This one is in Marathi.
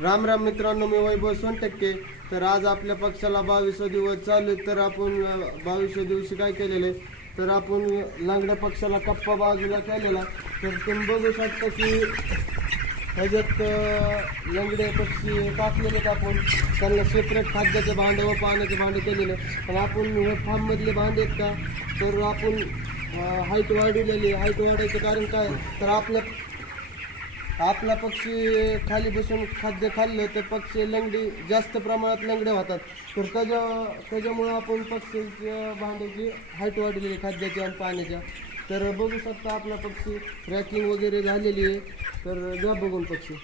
राम राम मित्रांनो, मी वैभव सोनटक्के. तर आज आपल्या पक्षाला 22 दिवस चालू आहे. तर आपण 22 दिवशी काय केलेलं आहे, तर आपण लांगड्या पक्षाला कप्पा बाजूला केलेला. तर तुम्ही बघू शकता की ह्याच्यात लंगडे पक्षी टाकलेले आहेत. आपण त्यांना सेपरेट खाद्याचे भांडे व पाण्याचे भांडे केलेले. पण आपण हे फार्ममधले भांडे आहेत का, तर आपण हाईट वाढवलेली. हाईट वाढायचं कारण काय, तर आपला पक्षी खाली बसून खाद्य खाल्लं तर पक्षी लंगडी जास्त प्रमाणात लंगडे होतात. तर त्याच्यामुळं आपण पक्षीच्या भांड्याची हाईट वाढलेली खाद्याची आणि पाण्याच्या. तर बघू शकता आपला पक्षी रॅकिंग वगैरे झालेली आहे. तर जा बघून पक्षी.